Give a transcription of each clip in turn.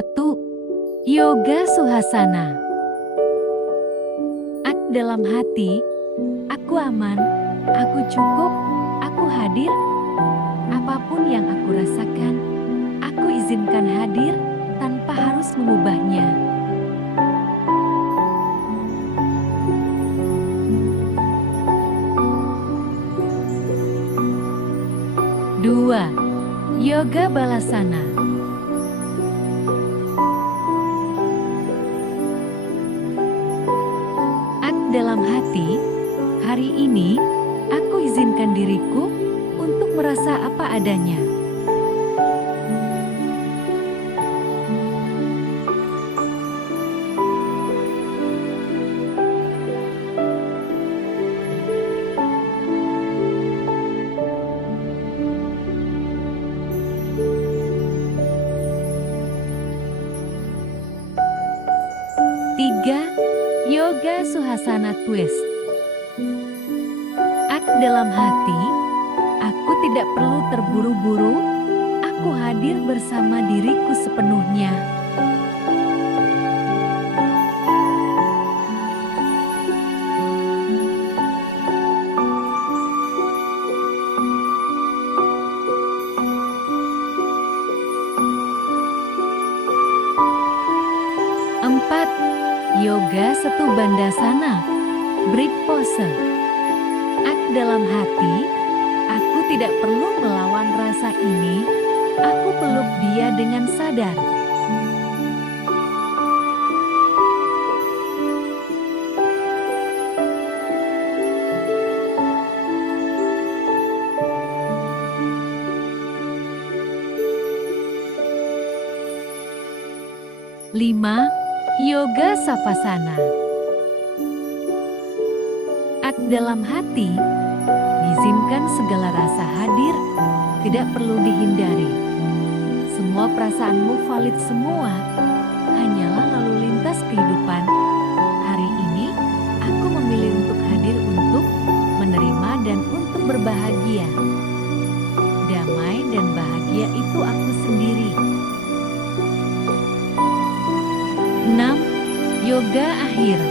1. Yoga Suhasana. Dalam hati, aku aman, aku cukup, aku hadir. Apapun yang aku rasakan, aku izinkan hadir tanpa harus mengubahnya. 2. Yoga Balasana. Dalam hati, hari ini aku izinkan diriku untuk merasa apa adanya. Tiga. Yoga Suhasana Twist. Dalam hati, aku tidak perlu terburu-buru, aku hadir bersama diriku sepenuhnya. Empat. Yoga Setu Bandhasana, Breath Pose. Dalam hati, aku tidak perlu melawan rasa ini, aku peluk dia dengan sadar. Lima. Yoga Savasana. Dalam hati, izinkan segala rasa hadir, tidak perlu dihindari. Semua perasaanmu valid semua, hanyalah lalu lintas kehidupan. Hari ini, aku memilih untuk hadir untuk menerima dan untuk berbahagia. Damai dan bahagia itu aku sendiri. 6. Yoga Akhir.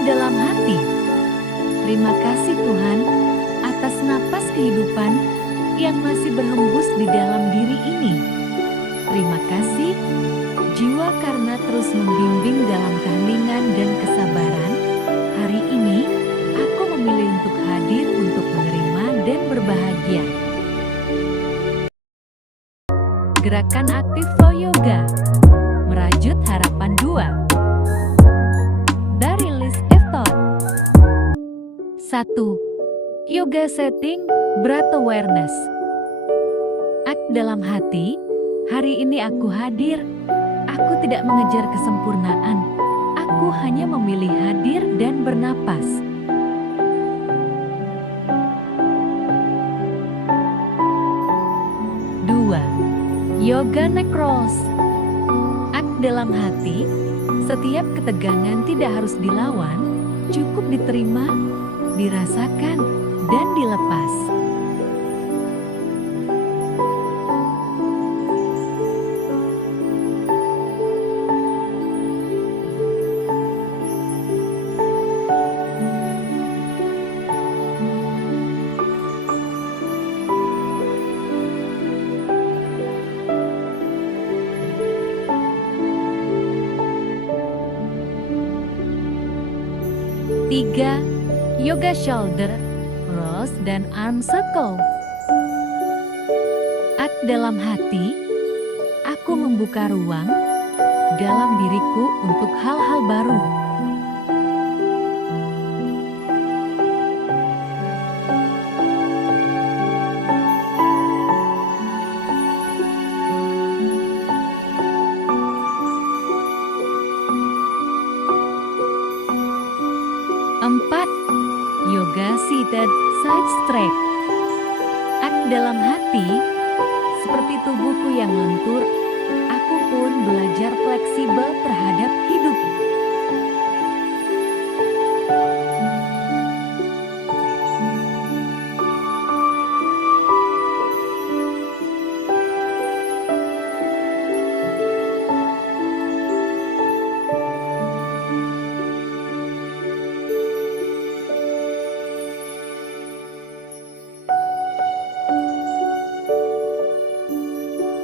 Dalam hati, terima kasih Tuhan atas napas kehidupan yang masih berhembus di dalam diri ini. Terima kasih jiwa karena terus membimbing dalam keheningan dan kesabaran. Hari ini, aku memilih untuk hadir untuk menerima dan berbahagia. Gerakan aktif Flow Yoga. Merajut Harapan 2. Dari list Efton. 1. Yoga Setting Breath Awareness. Dalam hati, hari ini aku hadir. Aku tidak mengejar kesempurnaan. Aku hanya memilih hadir dan bernapas. 2. Yoga Neck Rolls. Dalam hati, setiap ketegangan tidak harus dilawan, cukup diterima, dirasakan, dan dilepas. 3. Yoga Shoulder, Rolls, dan Arm Circle. Dalam hati, aku membuka ruang dalam diriku untuk hal-hal baru. 4. Yoga Seated Side Stretch. Dalam hati, seperti tubuhku yang lentur, aku pun belajar fleksibel terhadap hidup. 5.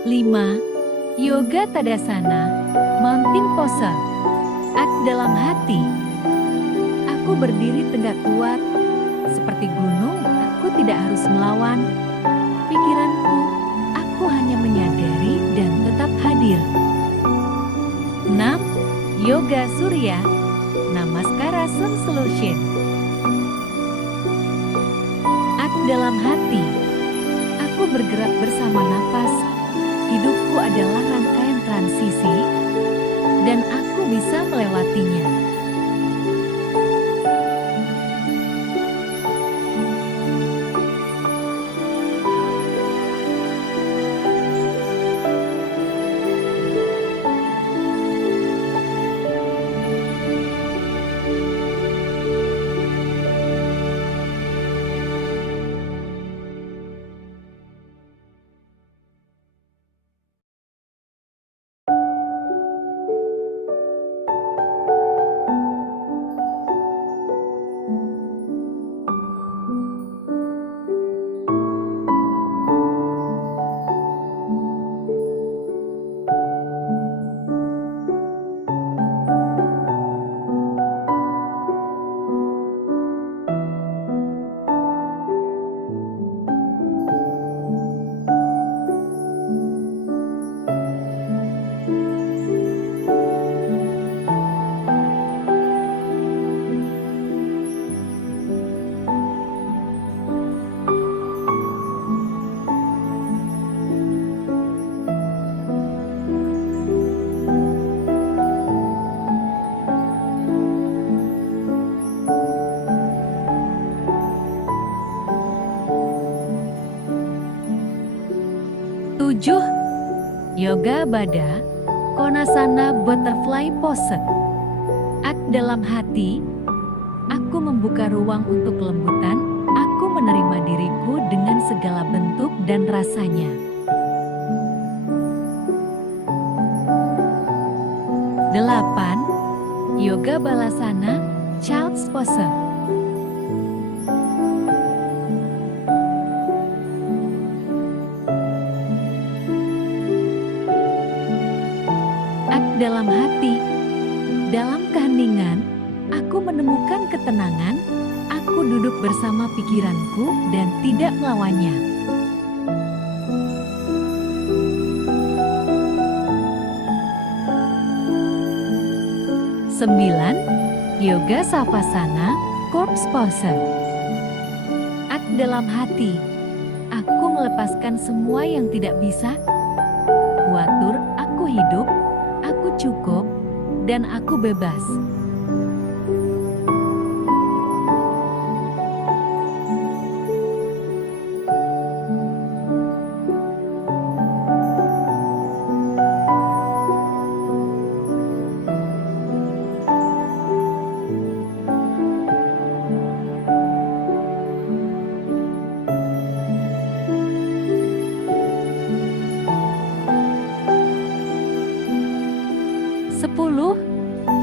5. Yoga Tadasana, Mountain Pose. Dalam hati, aku berdiri tegak kuat, seperti gunung. Aku tidak harus melawan pikiranku, aku hanya menyadari dan tetap hadir. 6. Yoga Surya, Namaskara Sun Solution. Dalam hati, aku bergerak bersama napas. Hidupku adalah rangkaian transisi, dan aku bisa melewatinya. Yoga Baddha Konasana Butterfly Pose. Dalam hati, aku membuka ruang untuk kelembutan. Aku menerima diriku dengan segala bentuk dan rasanya. 8. Yoga Balasana Child's Pose. Dalam hati, dalam keheningan, aku menemukan ketenangan. Aku duduk bersama pikiranku dan tidak melawannya. 9. Yoga Savasana Corpse Pose. Dalam hati, aku melepaskan semua yang tidak bisa kuatur. Aku hidup, aku cukup, dan aku bebas.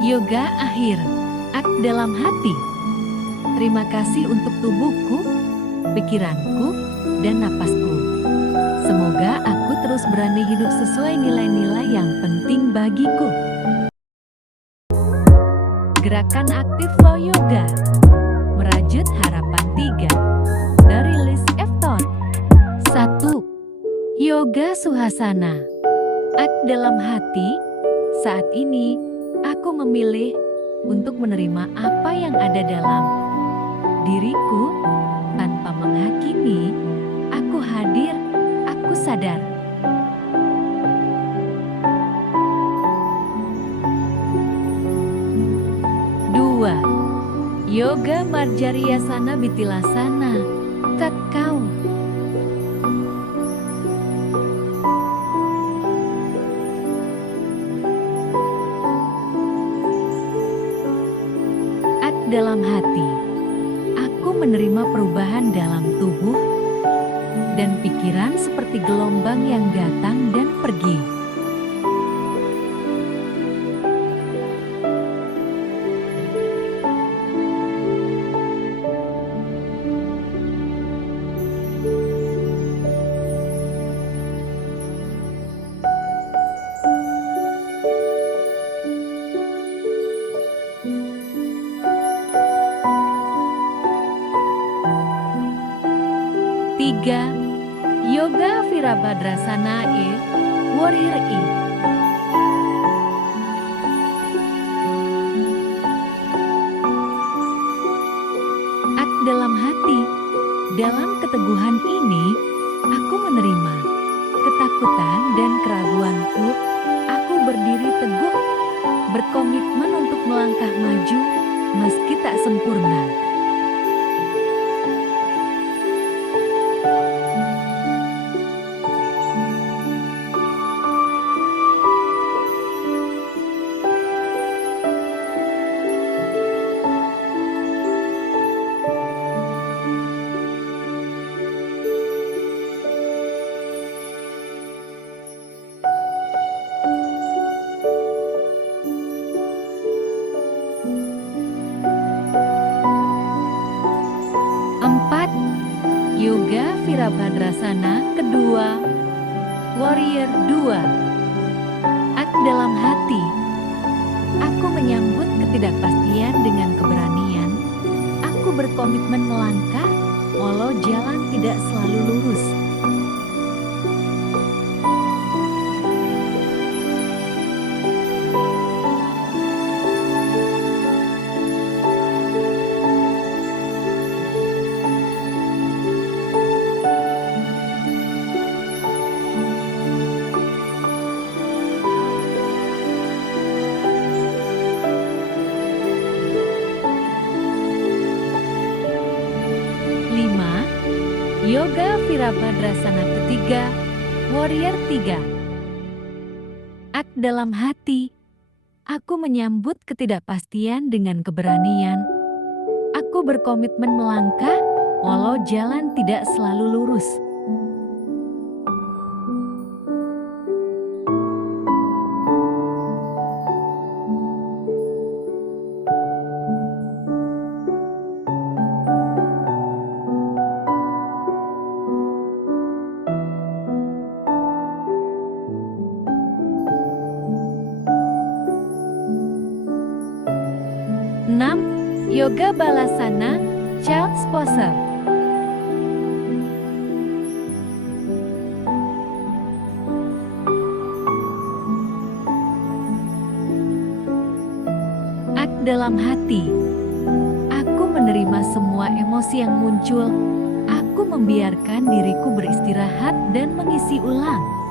Yoga akhir. Dalam hati. Terima kasih untuk tubuhku, pikiranku, dan napasku. Semoga aku terus berani hidup sesuai nilai-nilai yang penting bagiku. Gerakan aktif Flow Yoga. Merajut harapan 3. Dari Liz Afton. 1. Yoga Suhasana. Dalam hati, saat ini aku memilih untuk menerima apa yang ada dalam diriku tanpa menghakimi. Aku hadir, aku sadar. Dua. Yoga Marjariyasana Bitilasana. Kakao. Dalam hati, aku menerima perubahan dalam tubuh dan pikiran seperti gelombang yang datang dan pergi. ketiga, Yoga Virabhadrasana E, Warrior E. Dalam hati, dalam keteguhan ini, aku menerima ketakutan dan keraguanku. Aku berdiri teguh, berkomitmen untuk melangkah maju, meski tak sempurna. Yoga Virabhadrasana kedua, Warrior 2. Dalam hati, aku menyambut ketidakpastian dengan keberanian. Aku berkomitmen melangkah, walau jalan tidak selalu lurus. Yoga Virabhadrasana ketiga, Warrior 3. Dalam hati, aku menyambut ketidakpastian dengan keberanian. Aku berkomitmen melangkah, walau jalan tidak selalu lurus. Yoga Balasana, Child's Pose. Dalam hati, aku menerima semua emosi yang muncul. Aku membiarkan diriku beristirahat dan mengisi ulang.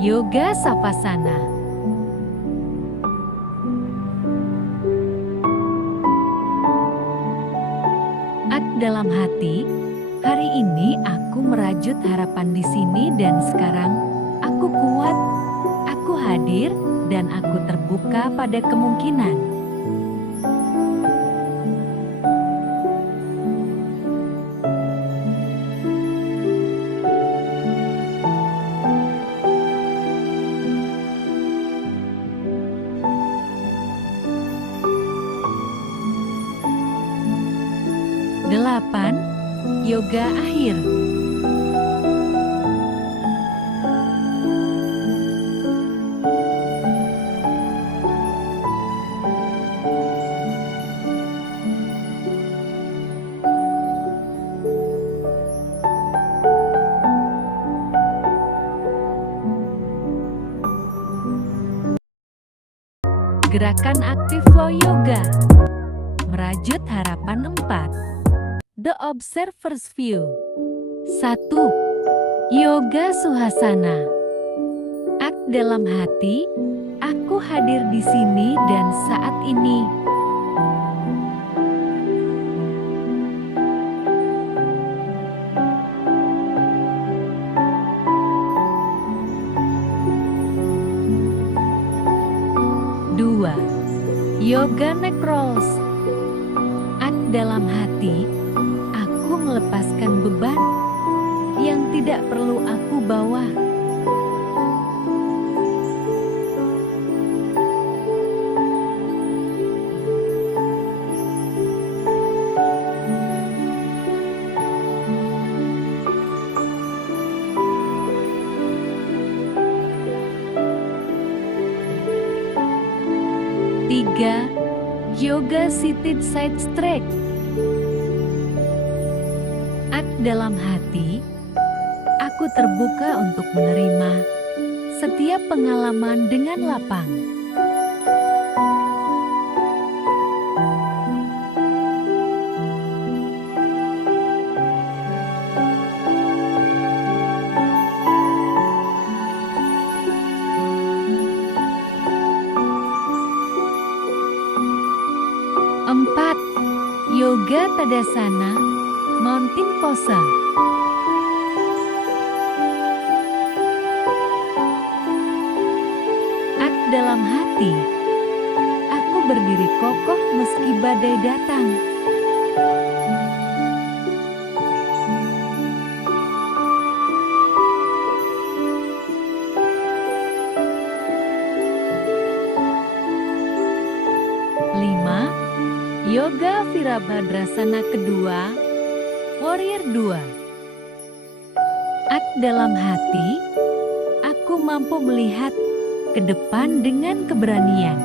Yoga Savasana. Dalam hati, hari ini aku merajut harapan di sini dan sekarang. Aku kuat, aku hadir, dan aku terbuka pada kemungkinan. Yoga akhir. Gerakan aktif flow yoga. Merajut harapan 4. The Observer's View. 1. Yoga Suhasana. Dalam hati, aku hadir di sini dan saat ini. Yoga Neck Rolls. Dalam hati, aku melepaskan beban yang tidak perlu aku bawa. seated side stretch. Dalam hati, aku terbuka untuk menerima setiap pengalaman dengan lapang. Empat, Yoga Tadasana, Mountain Pose. Dalam hati, aku berdiri kokoh meski badai datang. Lima, Yoga Virabhadrasana kedua, Warrior 2. Dalam hati, aku mampu melihat ke depan dengan keberanian.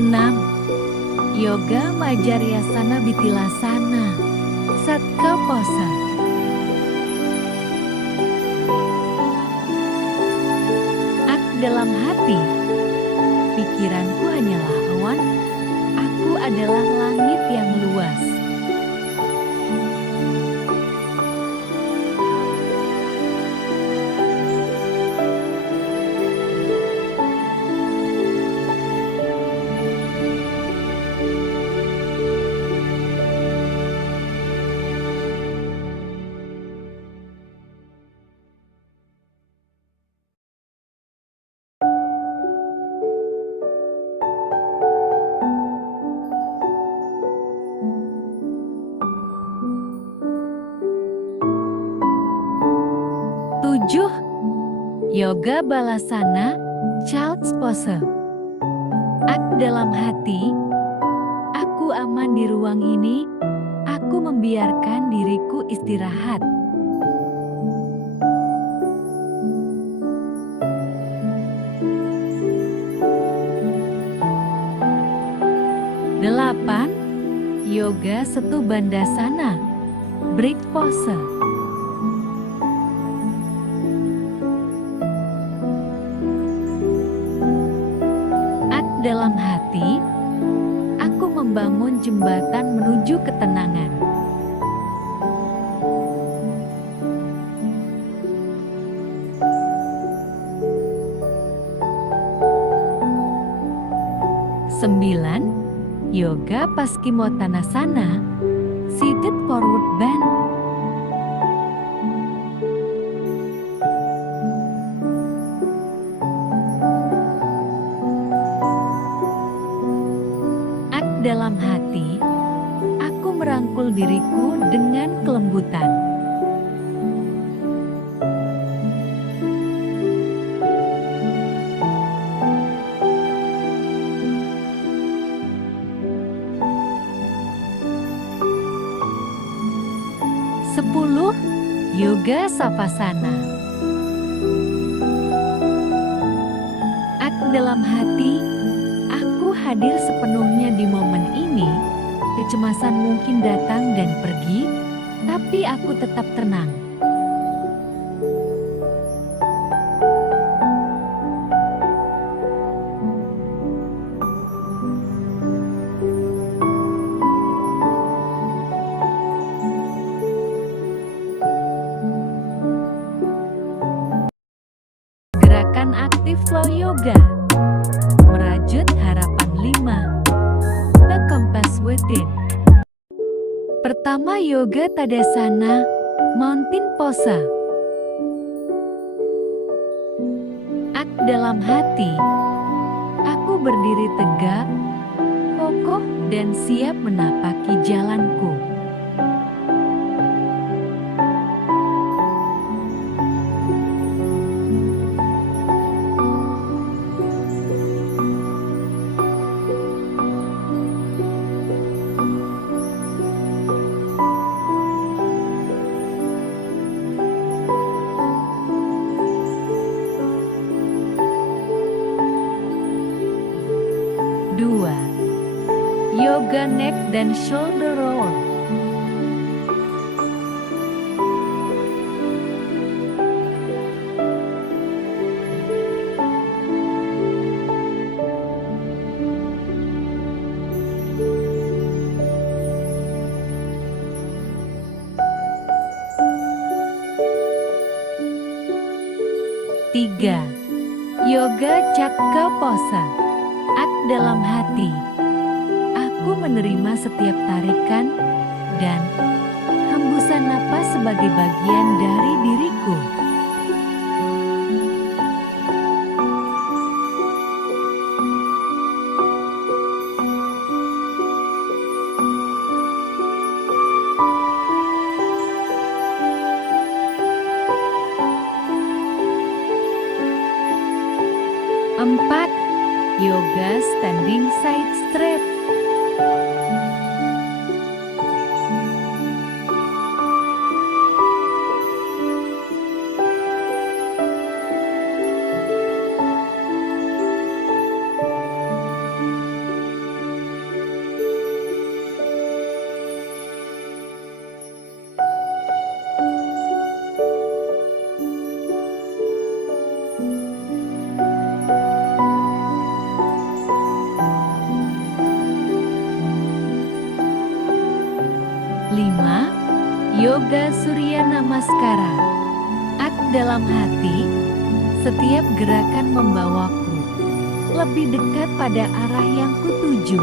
Enam, Yoga Majaryasana Bitilasana, Satka Pose. Dalam hati, pikiranku hanyalah awan, aku adalah langit yang luas. Tujuh, Yoga Balasana, Child's Pose. Dalam hati, aku aman di ruang ini, aku membiarkan diriku istirahat. Delapan, Yoga Setu Bandhasana, Bridge Pose. Dalam hati, aku membangun jembatan menuju ketenangan. Sembilan, Yoga Paschimottanasana, Seated Forward Bend. Dalam hati, aku merangkul diriku dengan kelembutan. Sepuluh, Yoga Savasana. Dalam hati, aku hadir sepenuhnya di momen ini. Kecemasan mungkin datang dan pergi, tapi aku tetap tenang. Gerakan aktif flow yoga. Merajut harapan 5. The Compass Within. Pertama, Yoga Tadasana, Mountain Pose. Dalam hati, aku berdiri tegak, kokoh dan siap menapaki jalanku. Yoga neck dan shoulder roll. Tiga, Yoga Cakra Pose. Ak dalam hati. Aku menerima setiap tarikan dan hembusan napas sebagai bagian dari diriku. Empat, Yoga Standing Side Straight. Lima, Yoga Surya Namaskara. Ak dalam hati, setiap gerakan membawaku lebih dekat pada arah yang kutuju.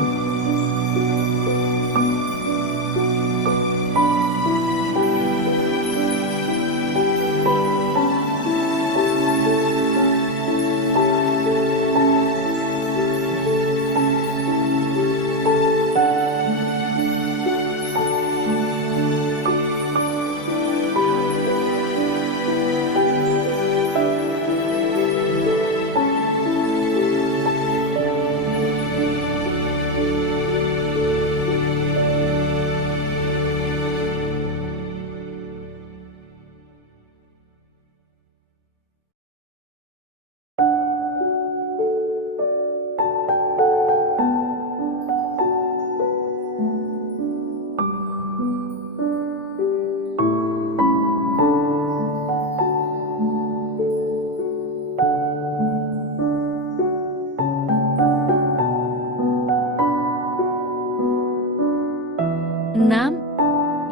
Enam,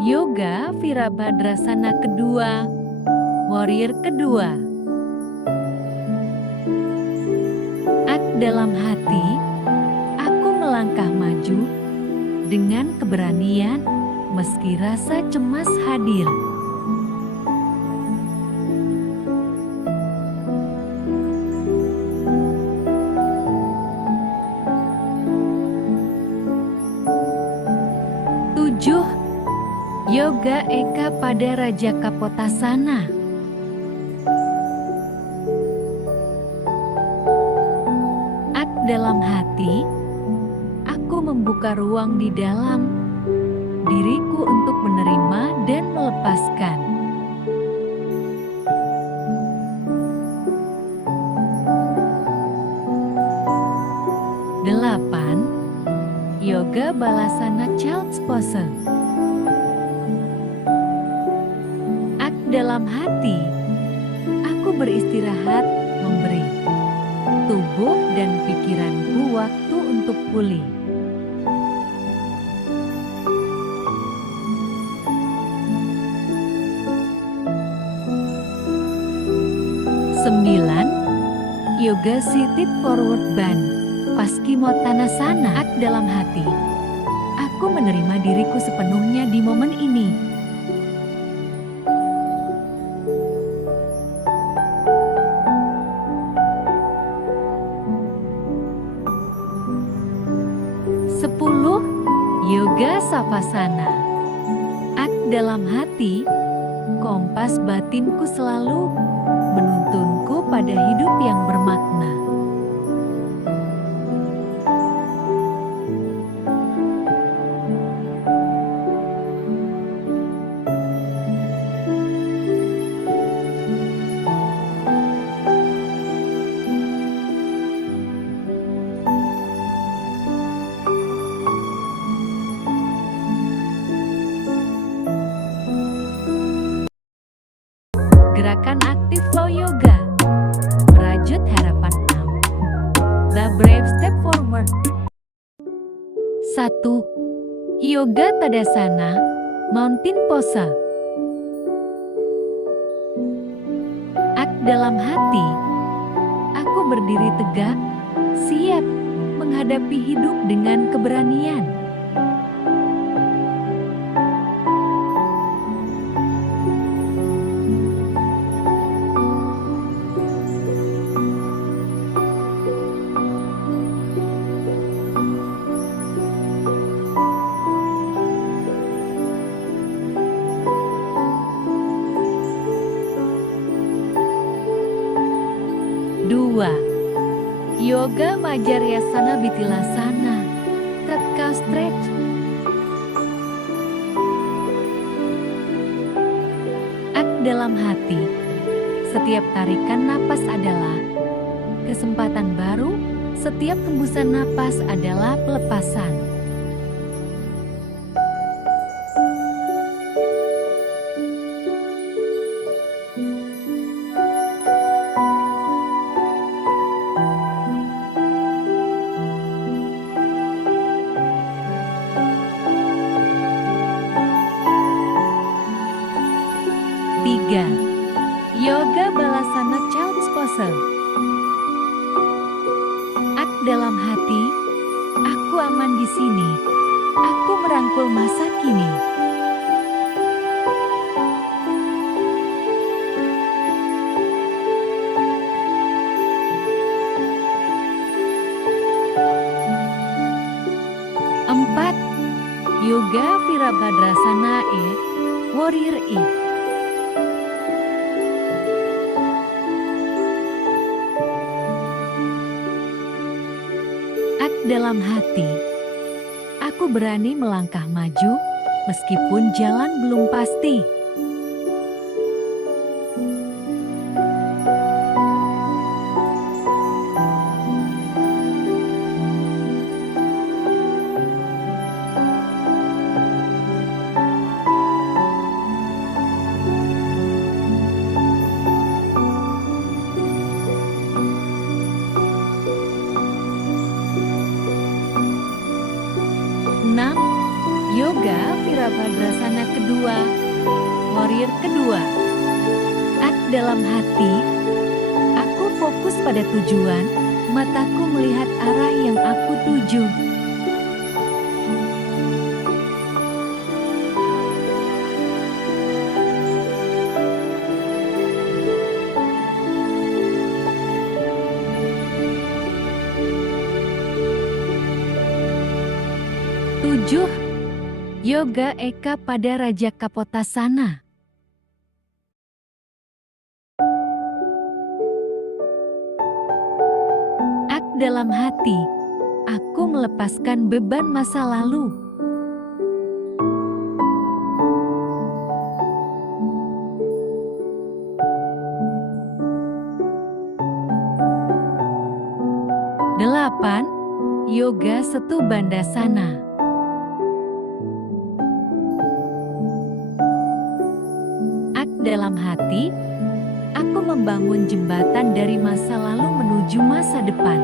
Yoga Virabhadrasana kedua, Warrior kedua. Ak dalam hati, aku melangkah maju dengan keberanian meski rasa cemas hadir. Tujuh, Yoga Eka pada Raja Kapotasana. Ak dalam hati, aku membuka ruang di dalam diriku untuk menerima dan melepaskan. Delapan, Yoga Balasana Child's Pose. Ak dalam hati, aku beristirahat memberi tubuh dan pikiranku waktu untuk pulih. Sembilan, Yoga Seated Forward Bend. Paschimottanasana. Ak dalam hati, aku menerima diriku sepenuhnya di momen ini. Sepuluh, Yoga Savasana. Ak dalam hati, kompas batinku selalu menuntunku pada hidup yang bermakna. gerakan aktif flow yoga. Merajut harapan 6. The brave step forward. 1. Yoga Tadasana, Mountain Pose. Dalam hati, aku berdiri tegak, siap menghadapi hidup dengan keberanian. Dua. Yoga Majaryasana Bitilasana, Third Cow Stretch. Dalam hati, setiap tarikan napas adalah kesempatan baru, setiap hembusan napas adalah pelepasan. Yoga Balasana Child's Pose. Dalam hati, aku aman di sini. Aku merangkul masa kini. Empat. Yoga Virabhadrasana Warrior E. Dalam hati, aku berani melangkah maju meskipun jalan belum pasti. Yoga Virabhadrasana kedua, Warrior kedua. Dalam hati, aku fokus pada tujuan, mataku melihat arah yang aku tuju. Tujuh. Yoga Eka pada Raja Kapotasana. Dalam hati, aku melepaskan beban masa lalu. Delapan. Yoga Setu Bandasana. Dalam hati, aku membangun jembatan dari masa lalu menuju masa depan.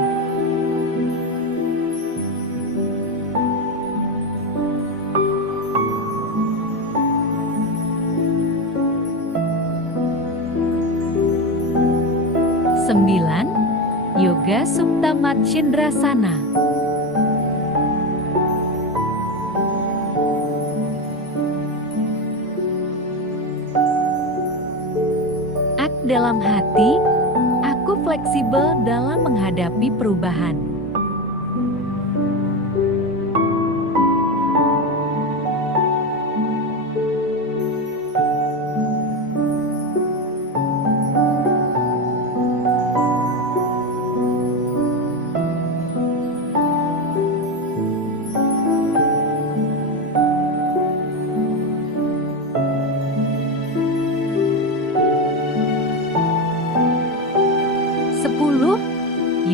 Sembilan. Yoga Supta Matsyendrasana. Dalam hati, aku fleksibel dalam menghadapi perubahan.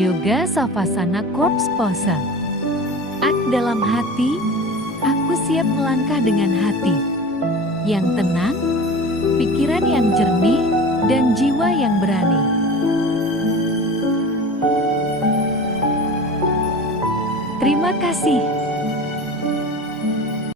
Yoga Savasana Corpse Pose. Dalam hati, aku siap melangkah dengan hati yang tenang, pikiran yang jernih, dan jiwa yang berani. Terima kasih.